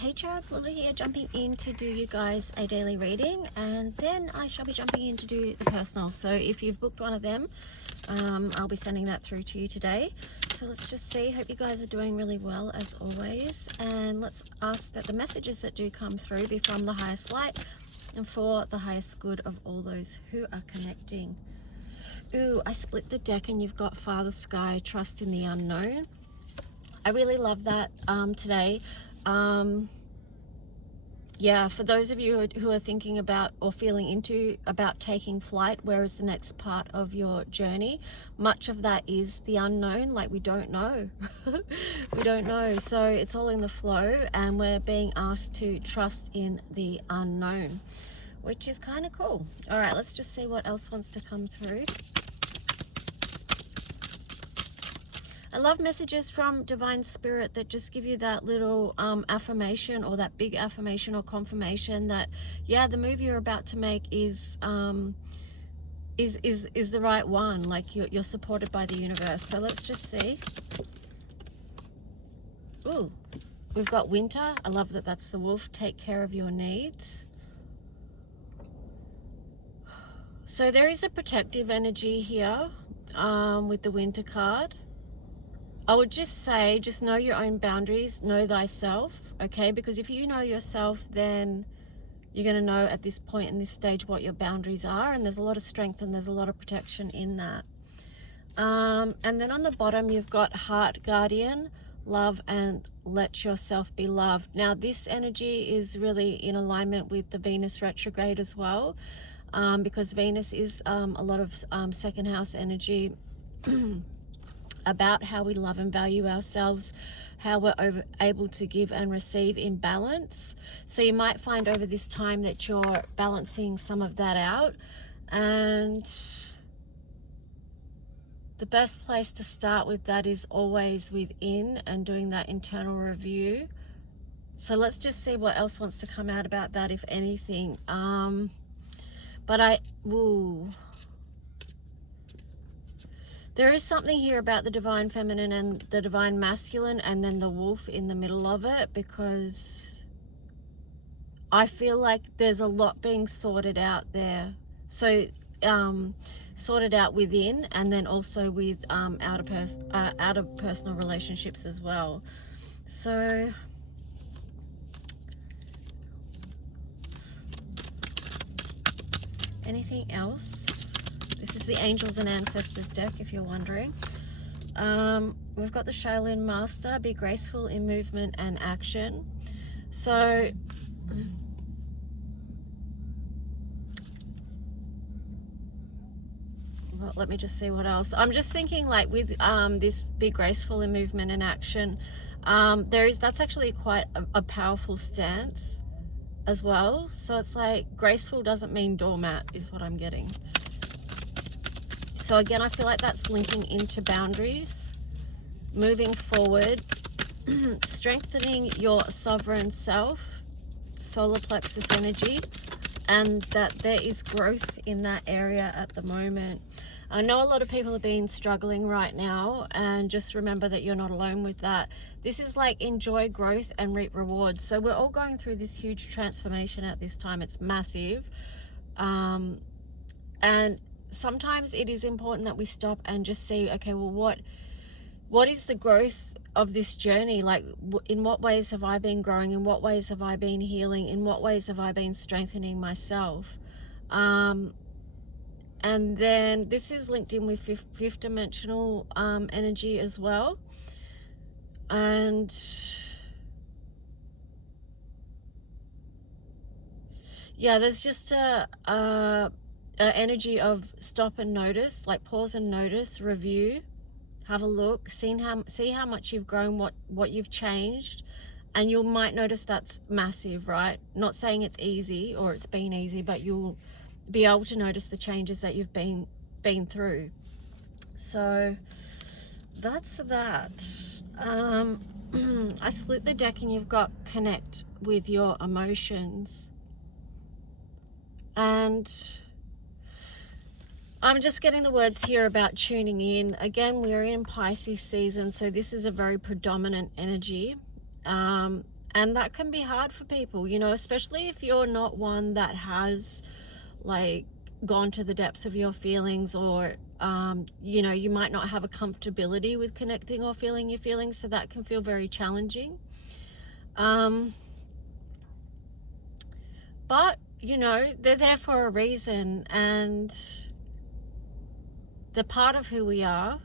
Hey Cherubs, Lulu here, jumping in to do you guys a daily reading, and then I shall be jumping in to do the personal. So if you've booked one of them, I'll be sending that through to you today. So let's just see. Hope you guys are doing really well as always, and let's ask that the messages that do come through be from the highest light and for the highest good of all those who are connecting. Ooh, I split the deck and you've got Father Sky, Trust in the Unknown. I really love that today. Yeah, for those of you who are thinking about or feeling about taking flight, where is the next part of your journey, much of that is the unknown. Like, we don't know. We don't know, so it's all in the flow, and we're being asked to trust in the unknown, which is kind of cool. All right, let's just see what else wants to come through. I love messages from Divine Spirit that just give you that little affirmation, or that big affirmation or confirmation that, yeah, the move you're about to make is the right one. Like, you're supported by the universe. So let's just see. Ooh, we've got Winter. I love that that's the wolf. Take care of your needs. So there is a protective energy here with the Winter card. I would just say, just know your own boundaries, know thyself, okay? Because if you know yourself, then you're going to know at this point in this stage what your boundaries are, and there's a lot of strength and there's a lot of protection in that. And then on the bottom, you've got Heart Guardian, Love and Let Yourself Be Loved. Now, this energy is really in alignment with the Venus retrograde as well, because Venus is a lot of second house energy, about how we love and value ourselves, how we're able to give and receive in balance. So you might find over this time that you're balancing some of that out, and the best place to start with that is always within and doing that internal review. So let's just see what else wants to come out about that, if anything. There is something here about the divine feminine and the divine masculine, and then the wolf in the middle of it, because I feel like there's a lot being sorted out there. So sorted out within, and then also with out of personal relationships as well. So anything else? This is the Angels and Ancestors deck, if you're wondering. We've got the Shaolin Master, be graceful in movement and action. So well, let me just see what else. I'm just thinking, like, with this be graceful in movement and action, that's actually quite a powerful stance as well. So it's like, graceful doesn't mean doormat, is what I'm getting. So again, I feel like that's linking into boundaries, moving forward, strengthening your sovereign self, solar plexus energy, and that there is growth in that area at the moment. I know a lot of people have been struggling right now, and just remember that you're not alone with that. This is like, enjoy growth and reap rewards. So we're all going through this huge transformation at this time. It's massive. And sometimes it is important that we stop and just see, okay, well, what is the growth of this journey? Like, in what ways have I been growing? In what ways have I been healing? In what ways have I been strengthening myself? And then this is linked in with fifth dimensional energy as well. And yeah, there's just a energy of stop and notice, like pause and notice, review, have a look, see how much you've grown, what you've changed, and you might notice that's massive, right? Not saying it's easy or it's been easy, but you'll be able to notice the changes that you've been through. So that's that. I split the deck and you've got connect with your emotions, and I'm just getting the words here about tuning in. Again, we're in Pisces season, so this is a very predominant energy. And that can be hard for people, you know, especially if you're not one that has like gone to the depths of your feelings, or you know, you might not have a comfortability with connecting or feeling your feelings, so that can feel very challenging. But you know, they're there for a reason, and they're part of who we are,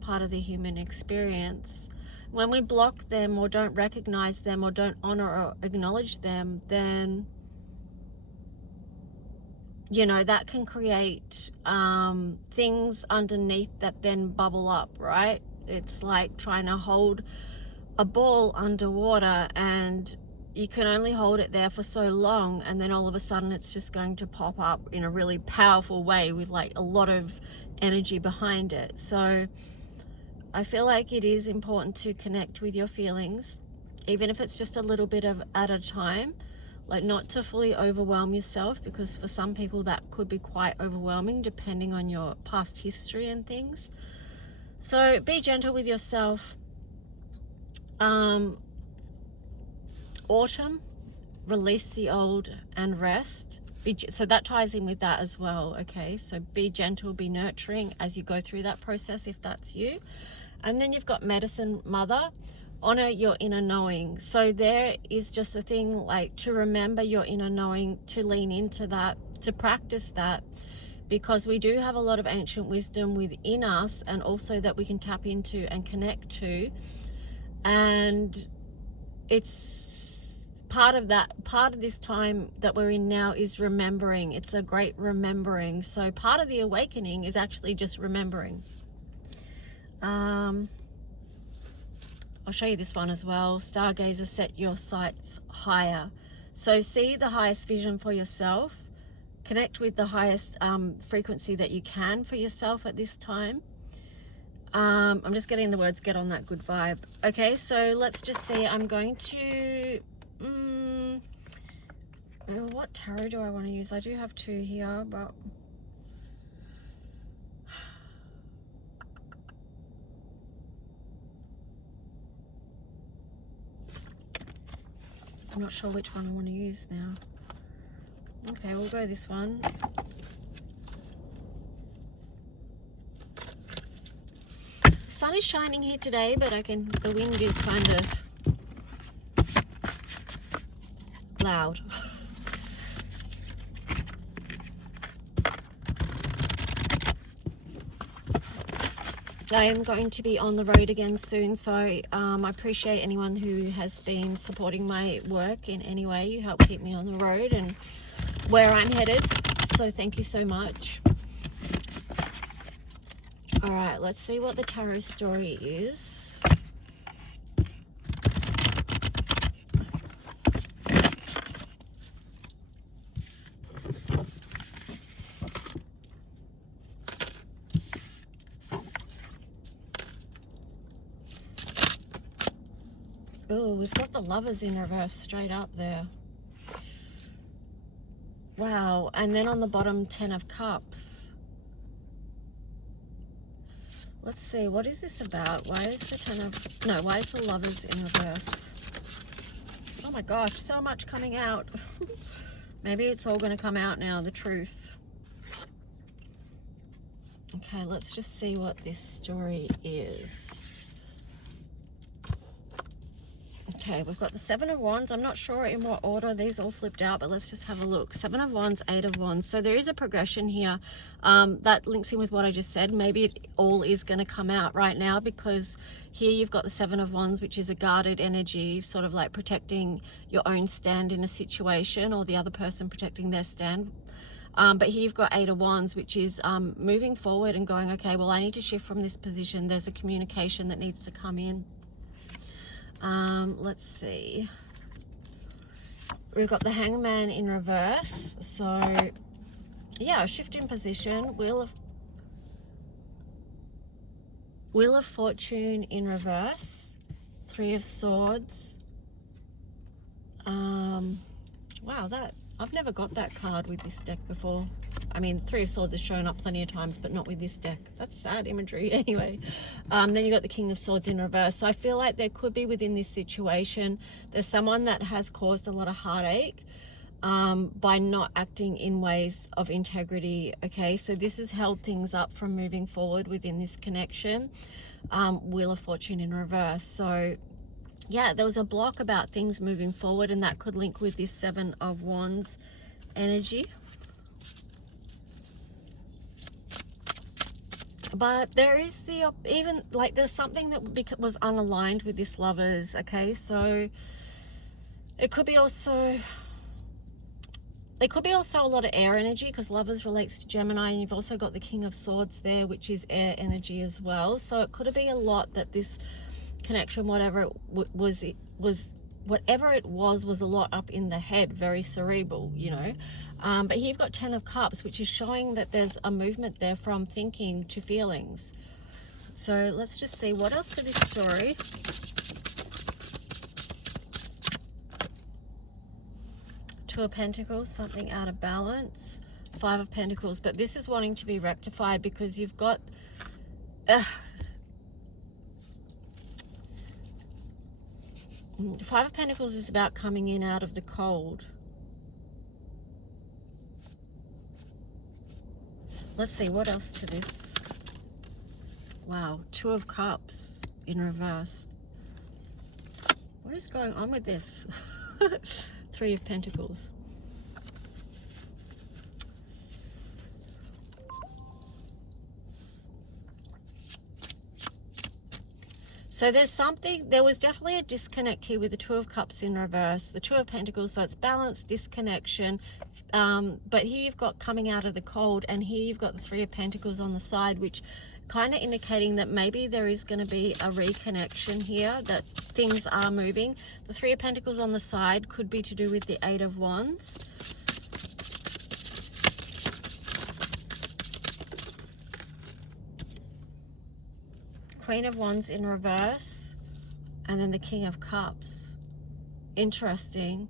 part of the human experience. When we block them or don't recognize them or don't honor or acknowledge them, then you know, that can create things underneath that then bubble up, right? It's like trying to hold a ball underwater, and you can only hold it there for so long, and then all of a sudden it's just going to pop up in a really powerful way with like a lot of energy behind it. So I feel like it is important to connect with your feelings, even if it's just a little bit of at a time. Like, not to fully overwhelm yourself, because for some people that could be quite overwhelming depending on your past history and things. So be gentle with yourself. Autumn, release the old and rest. So that ties in with that as well, okay? So be gentle, be nurturing as you go through that process, if that's you. And then you've got medicine mother. Honor your inner knowing. So there is just a thing like to remember your inner knowing, to lean into that, to practice that, because we do have a lot of ancient wisdom within us, and also that we can tap into and connect to. And it's part of that, part of this time that we're in now is remembering. It's a great remembering. So part of the awakening is actually just remembering. I'll show you this one as well. Stargazer, set your sights higher. So see the highest vision for yourself. Connect with the highest frequency that you can for yourself at this time. I'm just getting the words, get on that good vibe. Okay, so let's just see. I'm going to... what tarot do I want to use? I do have two here, but... I'm not sure which one I want to use now. Okay, we'll go this one. Sun is shining here today, but the wind is kind of loud. I am going to be on the road again soon, so I appreciate anyone who has been supporting my work in any way. You help keep me on the road and where I'm headed, so thank you so much. All right, let's see what the tarot story is. Oh, we've got the Lovers in reverse straight up there. Wow, and then on the bottom, 10 of Cups. Let's see, what is this about? Why is the why is the Lovers in reverse? Oh my gosh, so much coming out. Maybe it's all going to come out now, the truth. Okay, let's just see what this story is. Okay, we've got the 7 of Wands. I'm not sure in what order these all flipped out, but let's just have a look. 7 of Wands, 8 of Wands. So there is a progression here that links in with what I just said. Maybe it all is going to come out right now, because here you've got the 7 of Wands, which is a guarded energy, sort of like protecting your own stand in a situation, or the other person protecting their stand. But here you've got 8 of Wands, which is moving forward and going, okay, well, I need to shift from this position. There's a communication that needs to come in. Let's see. We've got the Hangman in reverse. So, yeah, shift in position. Wheel of Fortune in reverse. 3 of Swords. Wow, I've never got that card with this deck before. I mean, Three of Swords has shown up plenty of times, but not with this deck. That's sad imagery. Anyway, then you got the King of Swords in reverse. So I feel like there could be within this situation, there's someone that has caused a lot of heartache by not acting in ways of integrity. Okay, so this has held things up from moving forward within this connection. Wheel of Fortune in reverse. So yeah, there was a block about things moving forward, and that could link with this Seven of Wands energy. But there is the even like there's something that was unaligned with this Lovers. Okay, so it could be also a lot of air energy, because Lovers relates to Gemini, and you've also got the King of Swords there, which is air energy as well. So it could be a lot that this connection, whatever it was a lot up in the head, very cerebral, you know. But here you've got 10 of Cups, which is showing that there's a movement there from thinking to feelings. So let's just see what else to this story. Two of Pentacles, something out of balance. Five of Pentacles, but this is wanting to be rectified because you've got Five of Pentacles is about coming in out of the cold. Let's see what else to this. Wow, Two of Cups in reverse. What is going on with this? Three of Pentacles. So there was definitely a disconnect here with the Two of Cups in reverse, the Two of Pentacles, so it's balance, disconnection, but here you've got coming out of the cold, and here you've got the Three of Pentacles on the side, which kind of indicating that maybe there is going to be a reconnection here, that things are moving. The Three of Pentacles on the side could be to do with the Eight of Wands. Queen of Wands in reverse, and then the King of Cups. Interesting.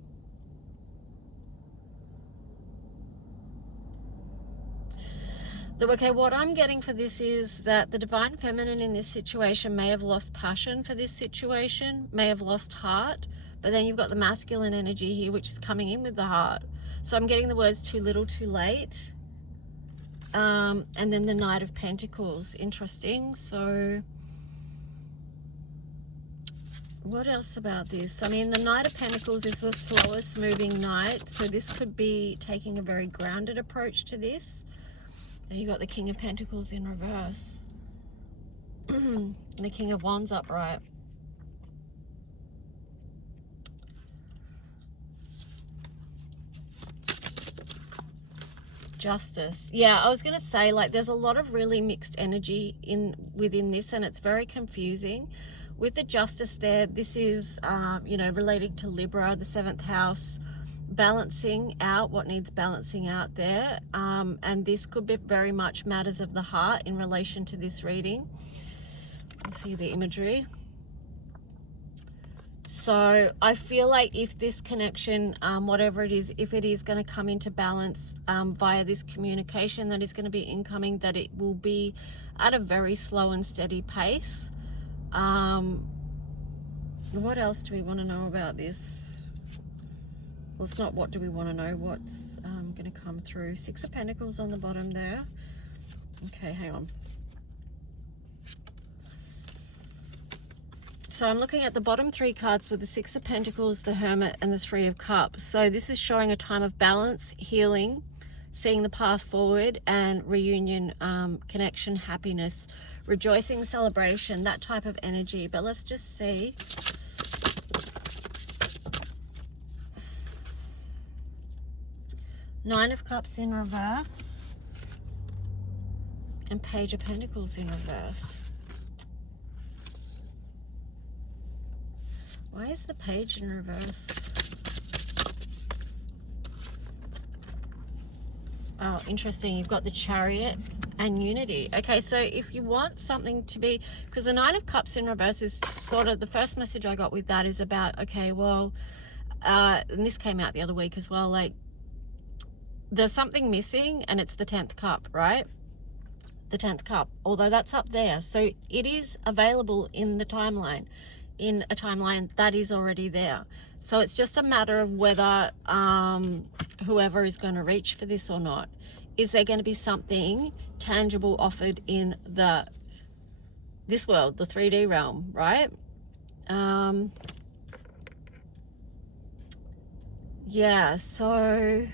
Okay, what I'm getting for this is that the Divine Feminine in this situation may have lost passion for this situation, may have lost heart, but then you've got the masculine energy here, which is coming in with the heart. So I'm getting the words too little, too late. And then the Knight of Pentacles. Interesting. So what else about this? I mean, the Knight of Pentacles is the slowest moving knight, so this could be taking a very grounded approach to this. And you got the King of Pentacles in reverse. And the King of Wands upright. Justice. Yeah, I was going to say, like, there's a lot of really mixed energy within this, and it's very confusing. With the Justice there, this is, you know, relating to Libra, the 7th house, balancing out what needs balancing out there. And this could be very much matters of the heart in relation to this reading. Let's see the imagery. So I feel like if this connection, whatever it is, if it is going to come into balance via this communication that is going to be incoming, that it will be at a very slow and steady pace. What else do we want to know about this? Well, it's not what do we want to know, what's going to come through. Six of Pentacles on the bottom there. Okay, hang on. So I'm looking at the bottom three cards with the Six of Pentacles, the Hermit, and the Three of Cups. So this is showing a time of balance, healing, seeing the path forward, and reunion, connection, happiness, rejoicing, celebration, that type of energy. But let's just see. Nine of Cups in reverse, and Page of Pentacles in reverse. Why is the Page in reverse? Oh, interesting. You've got the Chariot and Unity. Okay, so if you want something to be, because the Nine of Cups in reverse is sort of, the first message I got with that is about, okay, well, and this came out the other week as well, like, there's something missing, and it's the 10th cup, right? The 10th cup, although that's up there. So it is available in the timeline, in a timeline that is already there. So it's just a matter of whether whoever is going to reach for this or not. Is there going to be something tangible offered in this world, the 3D realm, right? Yeah, so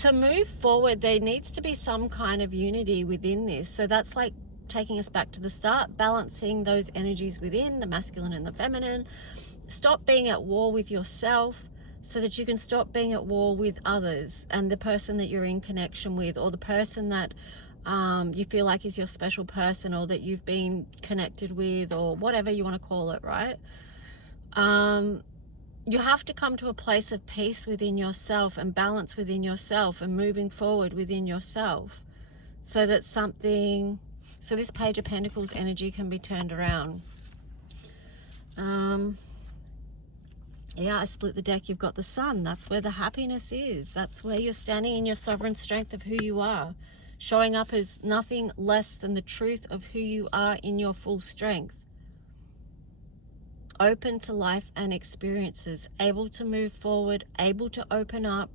to move forward, there needs to be some kind of unity within this. So that's like taking us back to the start, balancing those energies within, the masculine and the feminine. Stop being at war with yourself so that you can stop being at war with others and the person that you're in connection with, or the person that you feel like is your special person, or that you've been connected with, or whatever you want to call it, right? You have to come to a place of peace within yourself and balance within yourself and moving forward within yourself, so that so this Page of Pentacles energy can be turned around. Yeah, I split the deck. You've got the Sun. That's where the happiness is. That's where you're standing in your sovereign strength of who you are, showing up as nothing less than the truth of who you are in your full strength. Open to life and experiences, able to move forward, able to open up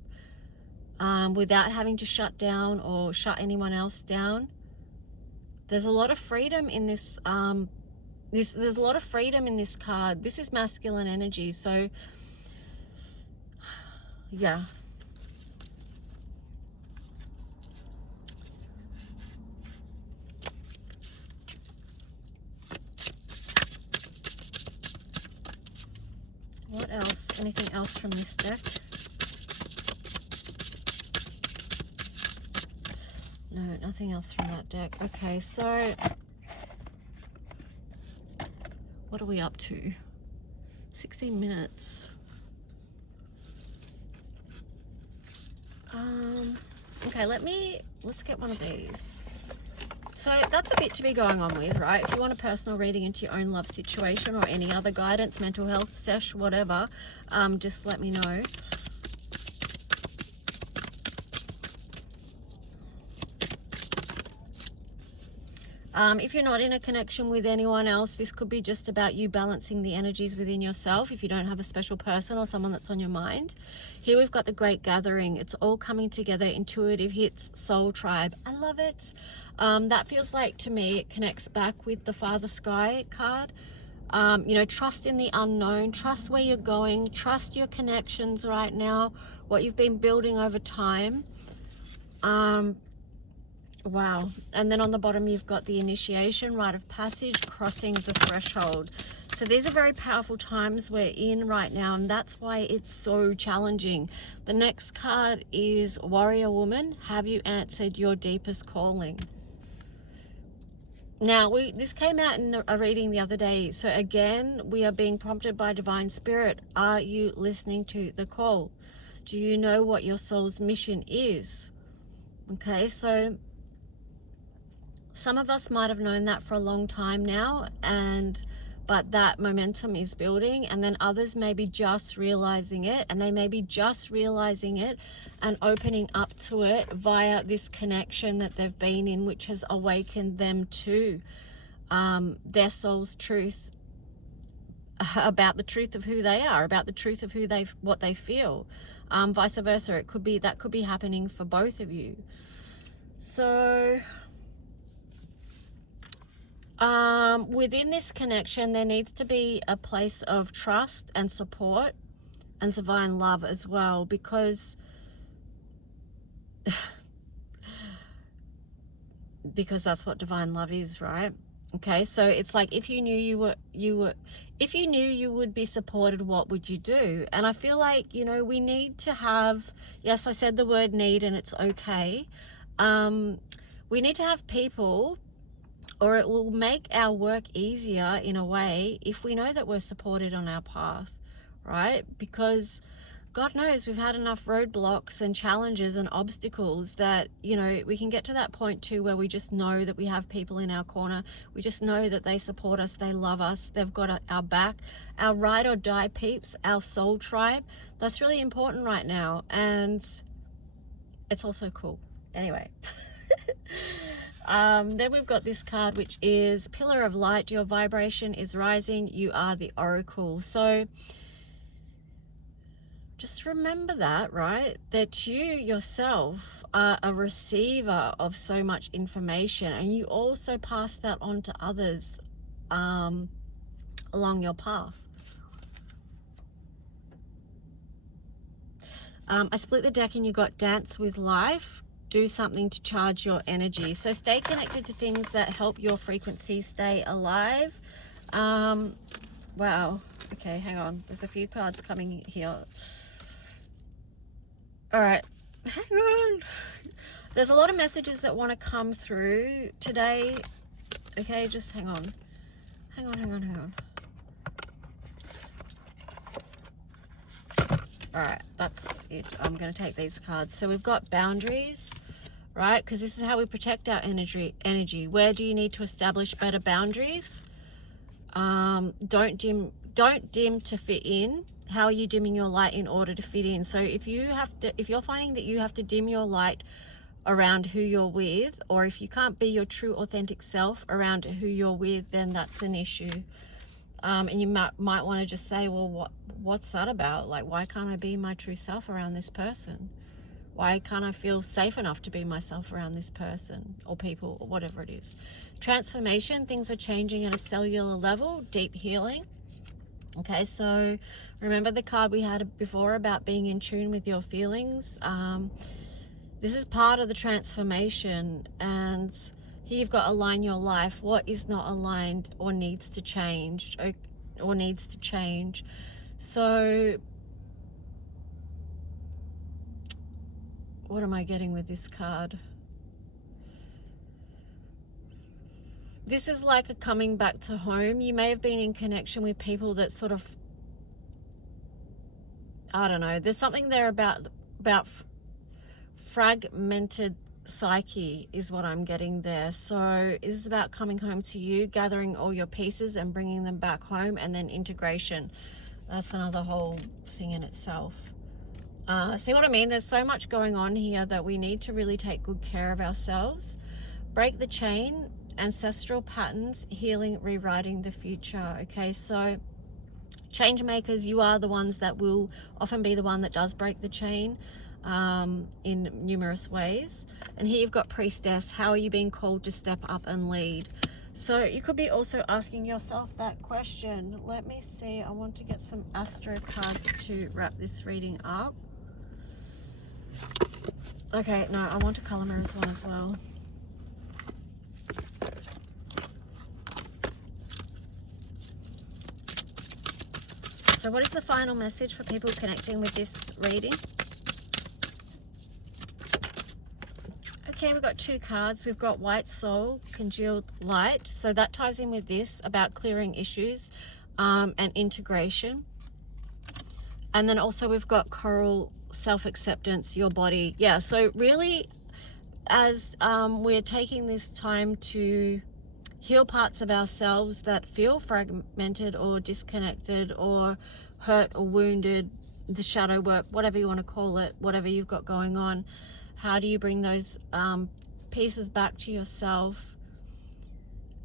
without having to shut down or shut anyone else down. There's a lot of freedom in this. There's a lot of freedom in this card. This is masculine energy, so yeah. What else? Anything else from this deck? No, nothing else from that deck. Okay, so what are we up to? 16 minutes. Okay, let's get one of these. So that's a bit to be going on with, right? If you want a personal reading into your own love situation or any other guidance, mental health, sesh, whatever, just let me know. If you're not in a connection with anyone else, this could be just about you balancing the energies within yourself if you don't have a special person or someone that's on your mind. Here we've got the Great Gathering. It's all coming together, intuitive hits, soul tribe. I love it. That feels like, to me, it connects back with the Father Sky card. You know, trust in the unknown, trust where you're going, trust your connections right now, what you've been building over time. Wow. And then on the bottom you've got the initiation, rite of passage, crossing the threshold. So these are very powerful times we're in right now, and that's why it's so challenging. The next card is Warrior Woman. Have you answered your deepest calling? Now, this came out in a reading the other day. So again, we are being prompted by Divine Spirit. Are you listening to the call? Do you know what your soul's mission is? Okay, so some of us might have known that for a long time now, but that momentum is building, and then others may be just realizing it, and they may be just realizing it and opening up to it via this connection that they've been in, which has awakened them to their soul's truth about the truth of who they are, about the truth of what they feel. Vice versa, that could be happening for both of you. So within this connection, there needs to be a place of trust and support and divine love as well, because that's what divine love is, right? Okay, so it's like, if you knew if you knew you would be supported, what would you do? And I feel like, you know, we need to have, yes, I said the word need, and it's okay. We need to have people, or it will make our work easier in a way if we know that we're supported on our path, right? Because God knows we've had enough roadblocks and challenges and obstacles that, you know, we can get to that point too where we just know that we have people in our corner. We just know that they support us, they love us, they've got our back. Our ride or die peeps, our soul tribe, that's really important right now. And it's also cool. Anyway. Then we've got this card, which is Pillar of Light. Your vibration is rising. You are the Oracle. So just remember that, right? That you yourself are a receiver of so much information, and you also pass that on to others along your path. I split the deck and you got Dance with Life. Do something to charge your energy. So stay connected to things that help your frequency stay alive. Wow. Okay, hang on. There's a few cards coming here. All right. Hang on. There's a lot of messages that want to come through today. Okay, just hang on. Hang on. All right, that's it. I'm going to take these cards. So we've got boundaries, right? Because this is how we protect our energy. Where do you need to establish better boundaries? Don't dim to fit in. How are you dimming your light in order to fit in? So if you're finding that you have to dim your light around who you're with, or if you can't be your true authentic self around who you're with, then that's an issue. And you might want to just say, well, what's that about? Like, why can't I be my true self around this person? Why can't I feel safe enough to be myself around this person or people or whatever it is? Transformation, things are changing at a cellular level, deep healing. Okay, so remember the card we had before about being in tune with your feelings? This is part of the transformation, and here you've got align your life. What is not aligned or needs to change or needs to change? So what am I getting with this card? This is like a coming back to home. You may have been in connection with people that sort of, I don't know, there's something there about fragmented psyche is what I'm getting there. So this is about coming home to you, gathering all your pieces and bringing them back home, and then integration. That's another whole thing in itself. See what I mean? There's so much going on here that we need to really take good care of ourselves. Break the chain, ancestral patterns, healing, rewriting the future. Okay, so change makers, you are the ones that will often be the one that does break the chain in numerous ways. And here you've got Priestess. How are you being called to step up and lead? So you could be also asking yourself that question. Let me see. I want to get some astro cards to wrap this reading up. Okay, no, I want a color mirrors one as well. So what is the final message for people connecting with this reading? Okay, we've got two cards. We've got White Soul, Congealed Light. So that ties in with this about clearing issues and integration. And then also we've got Coral, Self-Acceptance, Your Body. Yeah, so really as we're taking this time to heal parts of ourselves that feel fragmented or disconnected or hurt or wounded, the shadow work, whatever you want to call it, whatever you've got going on, how do you bring those pieces back to yourself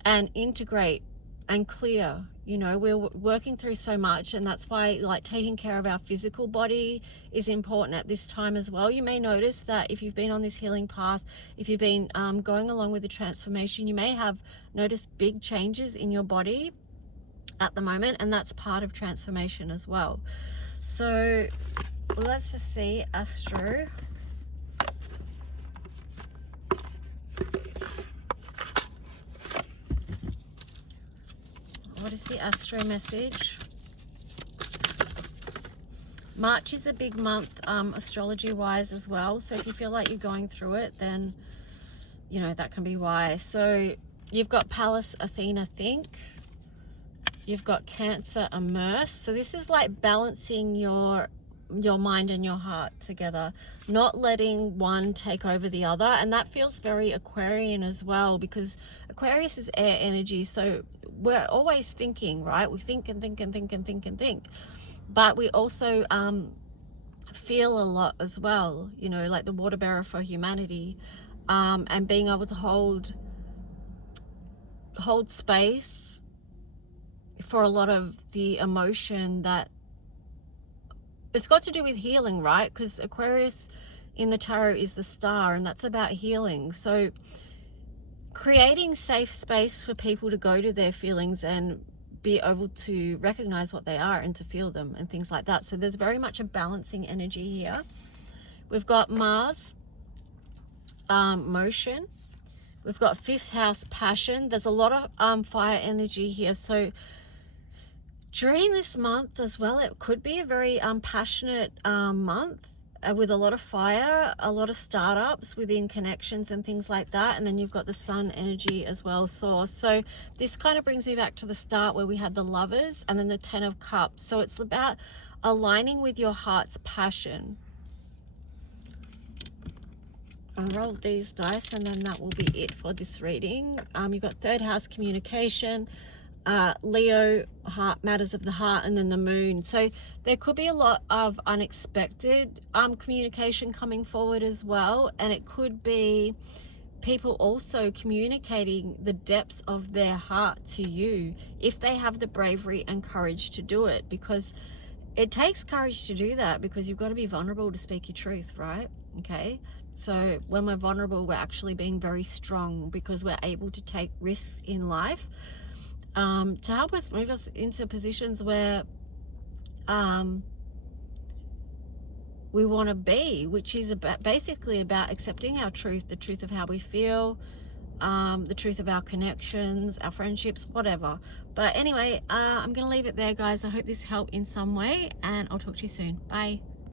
and integrate and clear? You know, we're working through so much, and that's why like taking care of our physical body is important at this time as well. You may notice that if you've been on this healing path, if you've been going along with the transformation, you may have noticed big changes in your body at the moment, and that's part of transformation as well. So let's just see Astro. What is the Astro message? March is a big month astrology wise as well, so if you feel like you're going through it, then you know that can be why. So you've got Pallas, Athena, Think. You've got Cancer, Immerse. So this is like balancing your mind and your heart together, not letting one take over the other. And that feels very Aquarian as well, because Aquarius is air energy, so we're always thinking, right? We think and think and think and think and think, but we also feel a lot as well, you know, like the water bearer for humanity, and being able to hold space for a lot of the emotion that it's got to do with healing, right? Because Aquarius in the tarot is the star, and that's about healing. So creating safe space for people to go to their feelings and be able to recognize what they are and to feel them and things like that. So there's very much a balancing energy here. We've got Mars, motion. We've got 5th house, passion. There's a lot of fire energy here. So during this month as well, it could be a very passionate month with a lot of fire, a lot of startups within connections and things like that. And then you've got the sun energy as well, source. So this kind of brings me back to the start where we had the lovers and then the 10 of cups. So it's about aligning with your heart's passion. I'll roll these dice and then that will be it for this reading. You've got 3rd house, communication, Leo, heart, matters of the heart, and then the moon. So there could be a lot of unexpected communication coming forward as well, and it could be people also communicating the depths of their heart to you if they have the bravery and courage to do it, because it takes courage to do that, because you've got to be vulnerable to speak your truth, right? Okay, so when we're vulnerable, we're actually being very strong, because we're able to take risks in life to help us move us into positions where we want to be, which is basically about accepting our truth, the truth of how we feel, the truth of our connections, our friendships, whatever. But anyway, I'm going to leave it there, guys. I hope this helped in some way, and I'll talk to you soon. Bye.